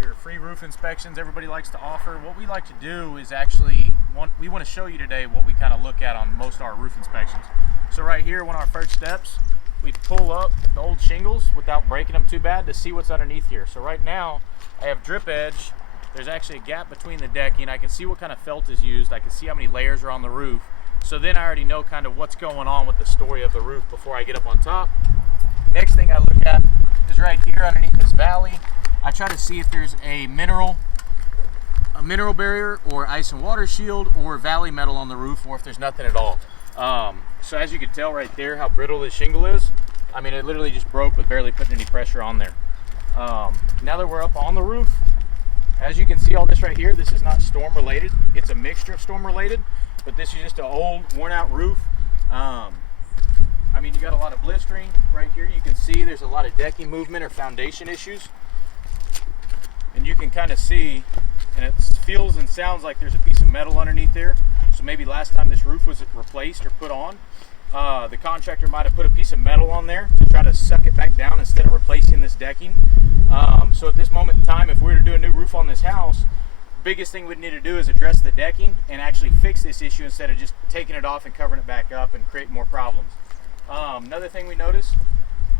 your free roof inspections everybody likes to offer. What we like to do is actually, we want to show you today what we kind of look at on most of our roof inspections. So right here, one of our first steps, we pull up the old shingles without breaking them too bad to see what's underneath here. So right now, I have drip edge. There's actually a gap between the decking. I can see what kind of felt is used. I can see how many layers are on the roof. So then I already know kind of what's going on with the story of the roof before I get up on top. Next thing I look at is right here underneath this valley. I try to see if there's a mineral barrier or ice and water shield or valley metal on the roof, or if there's nothing at all. So as you can tell right there how brittle this shingle is, I mean it literally just broke with barely putting any pressure on there. Now that we're up on the roof, as you can see all this right here, this is not storm related. It's a mixture of storm related, but this is just an old worn out roof. I mean, you got a lot of blistering right here. You can see there's a lot of decking movement or foundation issues. And you can kind of see, and it feels and sounds like there's a piece of metal underneath there. So maybe last time this roof was replaced or put on, the contractor might have put a piece of metal on there to try to suck it back down instead of replacing this decking. So at this moment in time, if we were to do a new roof on this house, biggest thing we'd need to do is address the decking and actually fix this issue instead of just taking it off and covering it back up and create more problems. Another thing we notice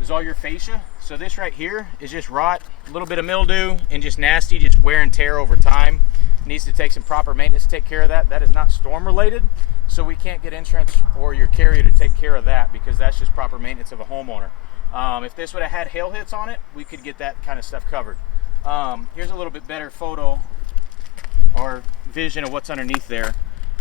is all your fascia. So this right here is just rot, a little bit of mildew, and just nasty, just wear and tear over time. It needs to take some proper maintenance to take care of that. That is not storm related, so we can't get insurance or your carrier to take care of that because that's just proper maintenance of a homeowner. If this would have had hail hits on it, we could get that kind of stuff covered. Here's a little bit better photo or vision of what's underneath there.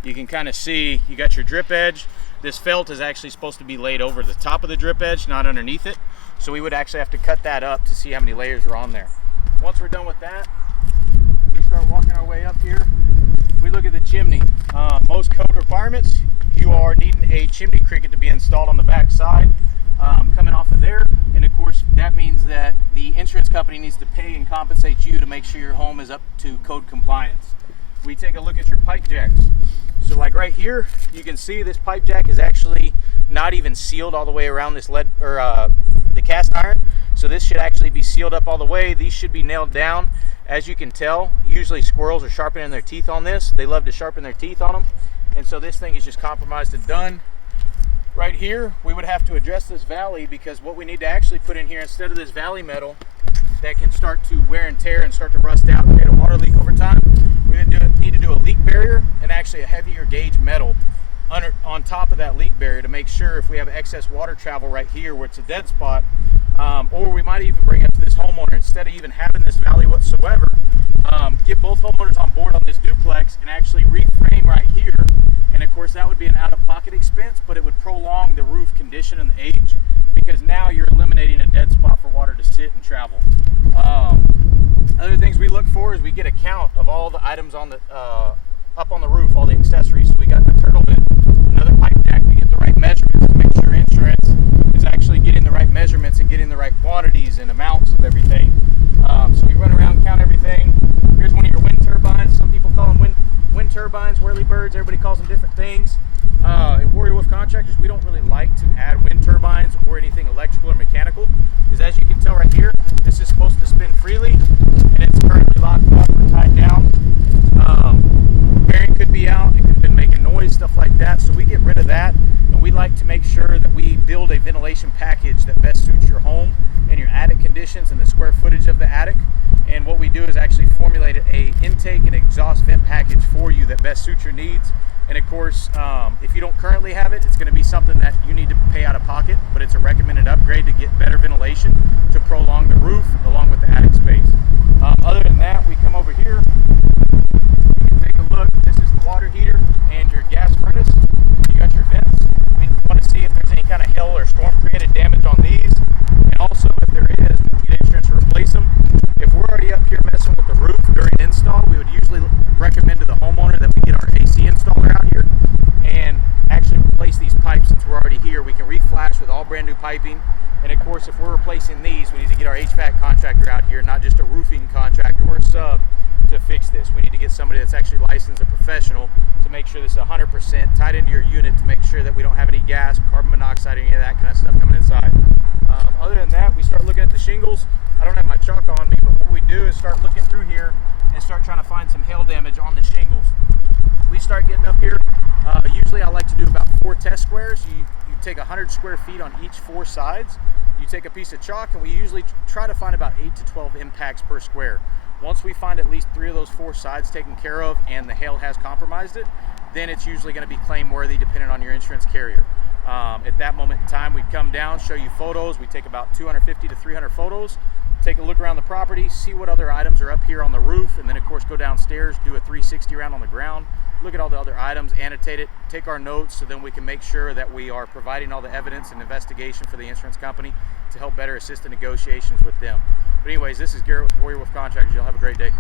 You can kind of see you got your drip edge. This felt is actually supposed to be laid over the top of the drip edge, not underneath it. So we would actually have to cut that up to see how many layers are on there. Once we're done with that, we start walking our way up here. We look at the chimney. Most code requirements, you are needing a chimney cricket to be installed on the back side, coming off of there. And of course, that means that the insurance company needs to pay and compensate you to make sure your home is up to code compliance. We take a look at your pipe jacks. So like right here, you can see this pipe jack is actually not even sealed all the way around this lead or the cast iron. So this should actually be sealed up all the way. These should be nailed down. As you can tell, usually squirrels are sharpening their teeth on this. They love to sharpen their teeth on them. And so this thing is just compromised and done. Right here, we would have to address this valley because what we need to actually put in here, instead of this valley metal that can start to wear and tear and start to rust out and create a water leak over time, we need to do a leak barrier and actually a heavier gauge metal on top of that leak barrier to make sure if we have excess water travel right here where it's a dead spot, or we might even bring it up to this homeowner instead of even having this valley whatsoever, get both homeowners on board on this duplex and actually reframe right here. And of course that would be an out-of-pocket expense, but it would prolong the roof condition and the age because now you're eliminating a dead spot for water to sit and travel. Other things we look for is we get a count of all the items on the up on the roof, all the accessories. So we got a turtle vent, another pipe jack. We get the right measurements to make sure insurance is actually getting the right measurements and getting the right quantities and amounts of everything. So we run around and count everything. Here's one of your wind turbines. Some people call them wind turbines, whirlybirds. Everybody calls them different things. At Warrior Wolf Contractors, we don't really like to add wind turbines or anything electrical or mechanical, because as you can tell right here, this is supposed to spin freely, and it's currently locked off or tied down. Bearing could be out, it could have been making noise, stuff like that, so we get rid of that, and we like to make sure that we build a ventilation package that best suits your home and your attic conditions and the square footage of the attic. And what we do is actually formulate a intake and exhaust vent package for you that best suits your needs. And of course, if you don't currently have it, it's going to be something that you need to pay out of pocket, but it's a recommended upgrade to get better ventilation to prolong the roof along with the attic space. Other than that, we come over here. You can take a look. This is the water heater and your gas furnace. You got your vents. We want to see if there's any kind of hail or storm created damage on these. And also, if there is, we can get insurance to replace them. If we're already up here messing with the roof during install, we would usually recommend to the homeowner that we get our AC installer out here and actually replace these pipes. Since we're already here, we can reflash with all brand new piping. And of course, if we're replacing these, we need to get our HVAC contractor out here, not just a roofing contractor or a sub to fix this. We need to get somebody that's actually licensed, a professional, to make sure this is 100% tied into your unit to make sure that we don't have any gas, carbon monoxide, any of that kind of stuff coming inside. Other than that, we start looking at the shingles. I don't have my chalk on me, but what we do is start looking through here and start trying to find some hail damage on the shingles. We start getting up here. Usually I like to do about 4 test squares. You take 100 square feet on each 4 sides. You take a piece of chalk, and we usually try to find about 8 to 12 impacts per square. Once we find at least 3 of those 4 sides taken care of and the hail has compromised it, then it's usually going to be claim worthy depending on your insurance carrier. At that moment in time, we'd come down, show you photos. We take about 250 to 300 photos, take a look around the property, see what other items are up here on the roof, and then of course go downstairs, do a 360 round on the ground, look at all the other items, annotate it, take our notes, so then we can make sure that we are providing all the evidence and investigation for the insurance company to help better assist in negotiations with them. But anyways, this is Garrett with Warrior Wolf Contractors. Y'all have a great day.